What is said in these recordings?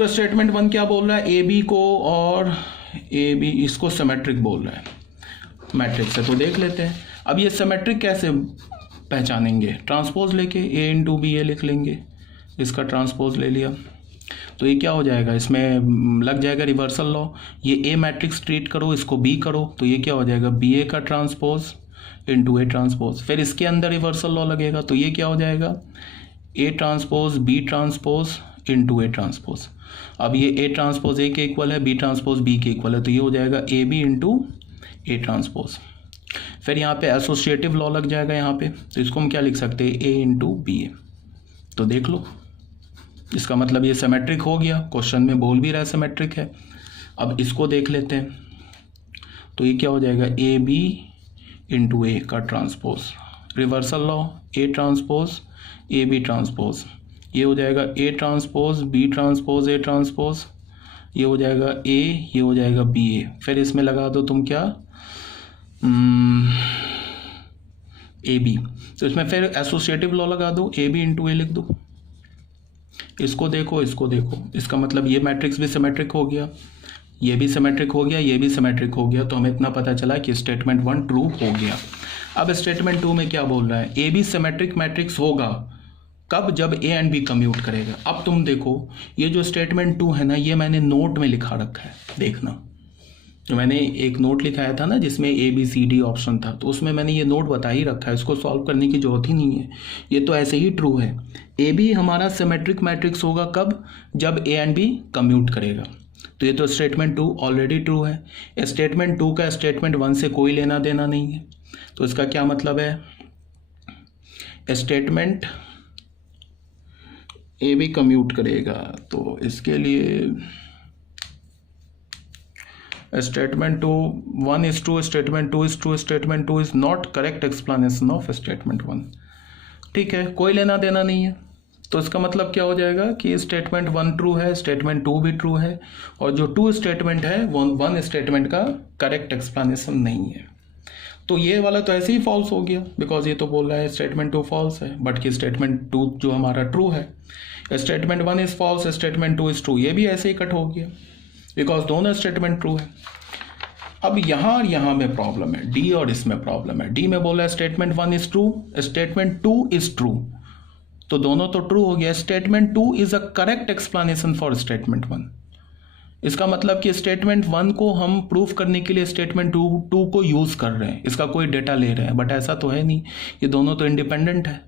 तो स्टेटमेंट 1 क्या बोल रहा है, ए बी को और ए बी इसको सिमेट्रिक बोल रहा है मैट्रिक्स से। तो देख लेते हैं अब ये सिमेट्रिक कैसे पहचानेंगे, ट्रांसपोज लेके ए इंटू बी ए लिख लेंगे, इसका ट्रांसपोज ले लिया तो ये क्या हो जाएगा, इसमें लग जाएगा रिवर्सल लॉ, ये ए मैट्रिक्स ट्रीट करो इसको बी करो तो ये क्या हो जाएगा बी ए का ट्रांसपोज इंटू ए ट्रांसपोज, फिर इसके अंदर रिवर्सल लॉ लगेगा तो ये क्या हो जाएगा A transpose B transpose into A transpose. अब ये ए ट्रांसपोज ए के इक्वल है, बी ट्रांसपोज बी के इक्वल है तो ये हो जाएगा A B into A transpose. फिर यहाँ पे एसोसिएटिव लॉ लग जाएगा यहाँ पे, तो इसको हम क्या लिख सकते हैं ए इंटू बी ए। तो देख लो इसका मतलब ये सिमेट्रिक हो गया, क्वेश्चन में बोल भी रहा है सिमेट्रिक है। अब इसको देख लेते हैं तो ये क्या हो जाएगा ए बी इंटू ए का transpose, reversal law A transpose A B transpose, ये हो जाएगा A transpose B transpose A transpose, ये हो जाएगा ए, ये हो जाएगा बी ए। फिर इसमें लगा दो तुम क्या ए बी, तो इसमें फिर एसोसिएटिव लॉ लगा दो ए बी इंटू ए लिख दो, इसको देखो इसको देखो, इसका मतलब ये मैट्रिक्स भी सिमेट्रिक हो गया, ये भी सिमेट्रिक हो गया, ये भी सिमेट्रिक हो गया, तो हमें इतना पता चला कि स्टेटमेंट 1 ट्रू हो गया। अब स्टेटमेंट 2 में क्या बोल रहा है, ए बी सिमेट्रिक मैट्रिक्स होगा कब, जब ए एंड बी कम्यूट करेगा। अब तुम देखो ये जो स्टेटमेंट 2 है ना, ये मैंने नोट में लिखा रखा है, देखना जो मैंने एक नोट लिखाया था ना जिसमें A B C D option था, तो उसमें मैंने ये नोट बता ही रखा है, इसको सॉल्व करने की जरूरत ही नहीं है, ये तो ऐसे ही ट्रू है। ए बी हमारा सिमेट्रिक मैट्रिक्स होगा कब, जब ए एंड बी कम्यूट करेगा, तो ये तो स्टेटमेंट 2 ऑलरेडी ट्रू है। स्टेटमेंट 2 का स्टेटमेंट 1 से कोई लेना देना नहीं है, तो इसका क्या मतलब है, स्टेटमेंट ए बी कम्यूट करेगा तो इसके लिए statement 1 is true, statement 2 is true, statement 2 is not correct explanation of statement 1। ठीक है, कोई लेना देना नहीं है, तो इसका मतलब क्या हो जाएगा कि स्टेटमेंट 1 ट्रू है, स्टेटमेंट 2 भी ट्रू है, और जो 2 स्टेटमेंट है वो 1 स्टेटमेंट का करेक्ट एक्सप्लेनेशन नहीं है। तो ये वाला तो ऐसे ही फॉल्स हो गया, बिकॉज ये तो बोल रहा है स्टेटमेंट 2 फॉल्स है, बट कि स्टेटमेंट 2 जो हमारा ट्रू है, statement 1 is false, statement 2 is true, ये भी ऐसे ही कट हो गया बिकॉज दोनों स्टेटमेंट ट्रू है। अब यहाँ और यहाँ में प्रॉब्लम है, डी और इसमें प्रॉब्लम है। डी में बोला है statement 1 is true, statement 2 is true, तो दोनों तो ट्रू हो गया। Statement 2 is a correct explanation for statement 1, इसका मतलब कि स्टेटमेंट 1 को हम प्रूफ करने के लिए स्टेटमेंट 2 को यूज कर रहे हैं, इसका कोई डेटा ले रहे हैं, बट ऐसा तो है नहीं, ये दोनों तो इंडिपेंडेंट है,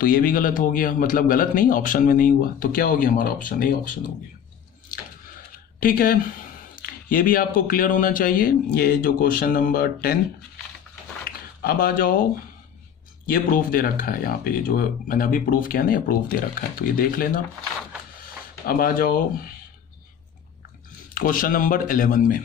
तो ये भी गलत हो गया, मतलब गलत नहीं, ऑप्शन में नहीं हुआ, तो क्या हो गया हमारा ऑप्शन ए ऑप्शन हो गया। ठीक है, ये भी आपको क्लियर होना चाहिए, ये जो क्वेश्चन नंबर 10। अब आ जाओ, ये प्रूफ दे रखा है यहाँ पे, जो मैंने अभी प्रूफ किया ना, ये प्रूफ दे रखा है, तो ये देख लेना। अब आ जाओ क्वेश्चन नंबर 11 में।